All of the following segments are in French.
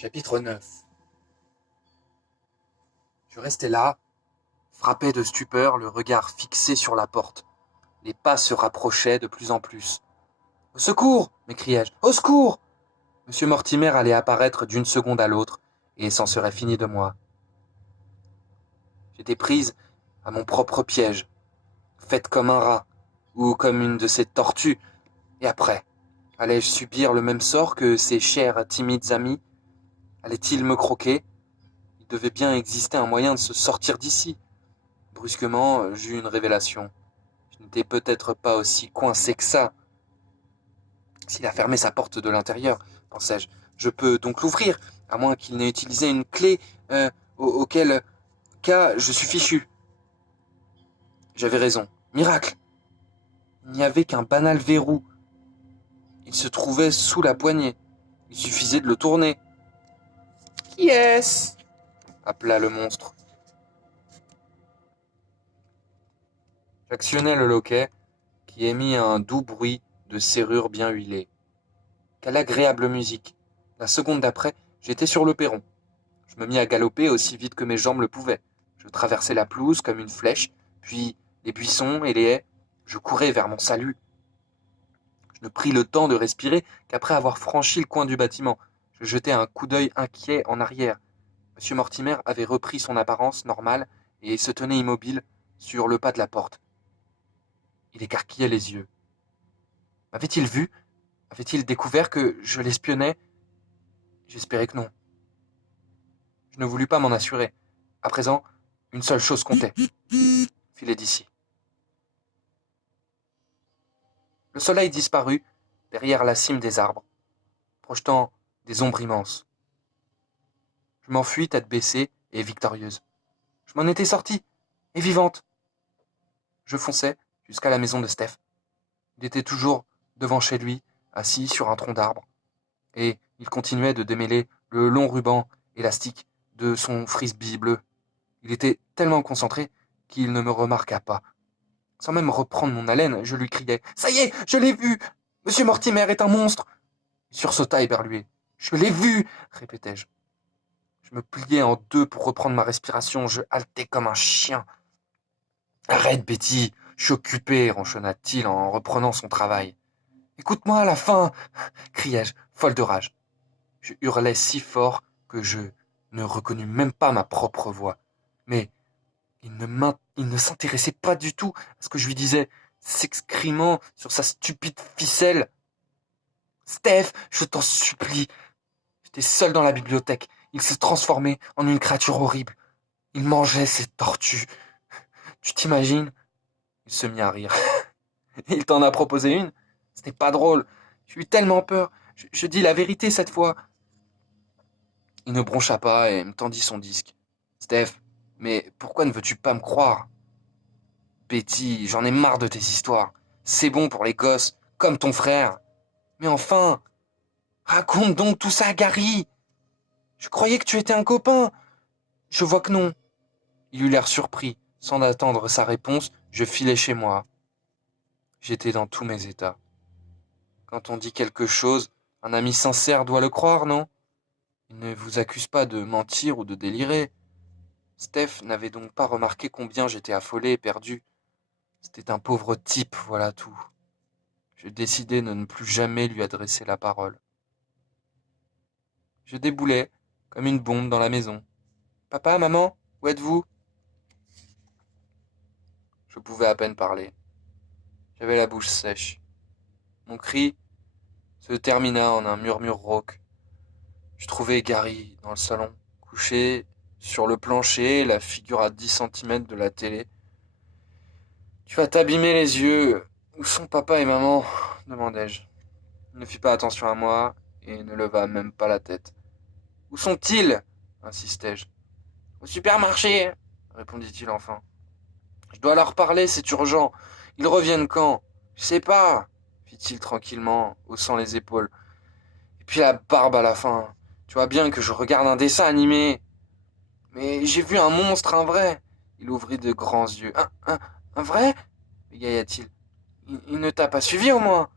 Chapitre 9. Je restais là, frappé de stupeur, le regard fixé sur la porte. Les pas se rapprochaient de plus en plus. « Au secours !» m'écriai-je. « Au secours !» Monsieur Mortimer allait apparaître d'une seconde à l'autre, et c'en serait fini de moi. J'étais prise à mon propre piège, faite comme un rat, ou comme une de ces tortues. Et après, allais-je subir le même sort que ces chers timides amis? Allait-il me croquer? Il devait bien exister un moyen de se sortir d'ici. Brusquement, j'eus une révélation. Je n'étais peut-être pas aussi coincé que ça. S'il a fermé sa porte de l'intérieur, pensai-je, je peux donc l'ouvrir, à moins qu'il n'ait utilisé une clé, auquel cas je suis fichu. J'avais raison. Miracle! Il n'y avait qu'un banal verrou. Il se trouvait sous la poignée. Il suffisait de le tourner. « Qui est-ce » appela le monstre. J'actionnai le loquet, qui émit un doux bruit de serrure bien huilée. Quelle agréable musique! La seconde d'après, j'étais sur le perron. Je me mis à galoper aussi vite que mes jambes le pouvaient. Je traversai la pelouse comme une flèche, puis les buissons et les haies. Je courais vers mon salut. Je ne pris le temps de respirer qu'après avoir franchi le coin du bâtiment. Je jetai un coup d'œil inquiet en arrière. M. Mortimer avait repris son apparence normale et se tenait immobile sur le pas de la porte. Il écarquillait les yeux. M'avait-il vu? Avait-il découvert que je l'espionnais? J'espérais que non. Je ne voulus pas m'en assurer. À présent, une seule chose comptait. Filer d'ici. Le soleil disparut derrière la cime des arbres, projetant des ombres immenses. Je m'enfuis tête baissée et victorieuse. Je m'en étais sortie, et vivante. Je fonçais jusqu'à la maison de Steph. Il était toujours devant chez lui, assis sur un tronc d'arbre, et il continuait de démêler le long ruban élastique de son frisbee bleu. Il était tellement concentré qu'il ne me remarqua pas. Sans même reprendre mon haleine, je lui criai « Ça y est, je l'ai vu! Monsieur Mortimer est un monstre !» Il sursauta éberlué. « Je l'ai vu !» répétai-je. Je me pliai en deux pour reprendre ma respiration. Je haletais comme un chien. « Arrête, Betty, je suis occupé, ronchonna-t-il en reprenant son travail. « Écoute-moi à la fin !» criai-je, folle de rage. Je hurlais si fort que je ne reconnus même pas ma propre voix. Mais il ne s'intéressait pas du tout à ce que je lui disais, s'excrimant sur sa stupide ficelle. « Steph, je t'en supplie !» J'étais seul dans la bibliothèque. Il s'est transformé en une créature horrible. Il mangeait ses tortues. Tu t'imagines? Il se mit à rire. Il t'en a proposé une? C'était pas drôle. J'ai eu tellement peur. Je dis la vérité cette fois. Il ne broncha pas et me tendit son disque. Steph, mais pourquoi ne veux-tu pas me croire? Betty, j'en ai marre de tes histoires. C'est bon pour les gosses, comme ton frère. Mais enfin, raconte donc tout ça à Gary. Je croyais que tu étais un copain. Je vois que non. Il eut l'air surpris. Sans attendre sa réponse, je filai chez moi. J'étais dans tous mes états. Quand on dit quelque chose, un ami sincère doit le croire, non? Il ne vous accuse pas de mentir ou de délirer. Steph n'avait donc pas remarqué combien j'étais affolé et perdu. C'était un pauvre type, voilà tout. Je décidai de ne plus jamais lui adresser la parole. Je déboulais, comme une bombe, dans la maison. « Papa, maman, où êtes-vous » Je pouvais à peine parler. J'avais la bouche sèche. Mon cri se termina en un murmure rauque. Je trouvai Gary dans le salon, couché sur le plancher, la figure à 10 centimètres de la télé. « Tu vas t'abîmer les yeux. Où sont papa et maman ?» demandai-je. Il ne fit pas attention à moi et ne leva même pas la tête. « Où sont-ils » insistai-je. « Au supermarché » répondit-il enfin. « Je dois leur parler, c'est urgent. Ils reviennent quand ?»« Je sais pas » fit-il tranquillement, haussant les épaules. « Et puis la barbe à la fin. Tu vois bien que je regarde un dessin animé. »« Mais j'ai vu un monstre, un vrai !» Il ouvrit de grands yeux. « Un vrai ?» bégaya-t-il. « Il ne t'a pas suivi au moins ?»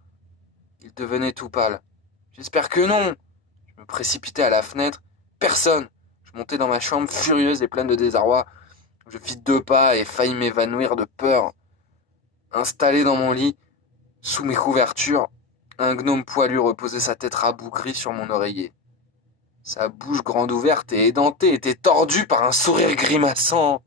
Il devenait tout pâle. « J'espère que non !» Je me précipitai à la fenêtre personne. Je montai dans ma chambre, furieuse et pleine de désarroi. Je fis 2 pas et faillis m'évanouir de peur. Installé dans mon lit, sous mes couvertures, un gnome poilu reposait sa tête rabougrie sur mon oreiller. Sa bouche grande ouverte et édentée était tordue par un sourire grimaçant.